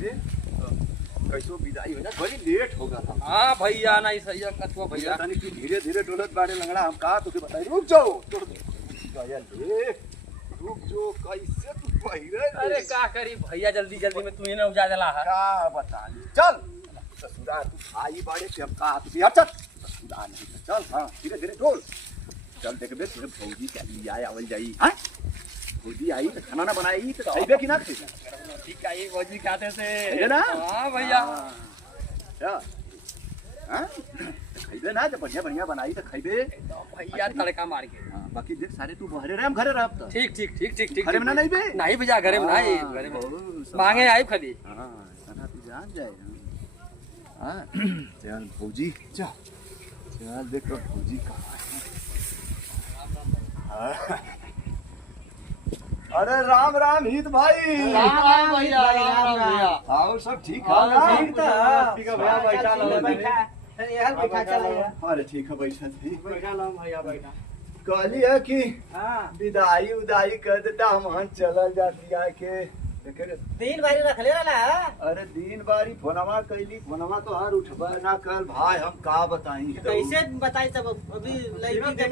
से कैसो विदाई हो जा, बड़ी लेट हो गया था। हाँ भैया नहीं सही है कछुआ भैया। तनी की धीरे धीरे डोलत बाड़े लंगड़ा, हम कहा तुके बताई रुक जाओ तोड़ दया ले, रुक जो कैसे तू पहिरे। अरे का करी भैया, जल्दी जल्दी में तू ही ना उजा जला है। का बता ली, चल ससुरा तू भाई बाड़े से हम कहा तू यार, चल ससुरा नहीं चल। हाँ धीरे धीरे डोल, चल देखबे तुझे भौजी क्या लिया है, आवल जाई। हाँ भौजी आई तो खाना ना बनाई तो खाइबे कि ना खाइबे। ठीक है, ये भौजी खाते से है ना। हाँ भैया। हाँ खाइबे ना, जब बढ़िया बढ़िया बनाई तो खाइबे भैया तड़का मार के। हाँ, बाकी देख सारे तू बहरे रहे, हम घरे रह तो ठीक ठीक ठीक ठीक ठीक। घरे में ना नहीं बे, नहीं भैया घरे में नहीं, घरे में मांगे आई खदी। हाँ सना तू जान जाए। हाँ चल भौजी चल चल, देखो भौजी कहाँ है। अरे राम राम हित भाई। राम राम भैया, राम राम भैया। आओ सब ठीक है। ठीक था। ठीक है भैया, बैठा लो बैठा। अरे ठीक है बैठा थी। बैठा लो भैया बैठा। कहली है कि हाँ विदाई उदाई कर देता, हम चलल जाती आके। तीन बारी रख ले रहा। अरे दिन बारी फोनवा कैली, फोनवा तो हर उठबा ना कर भाई, हम का बताई। कैसे बताई तब, अभी लड़की के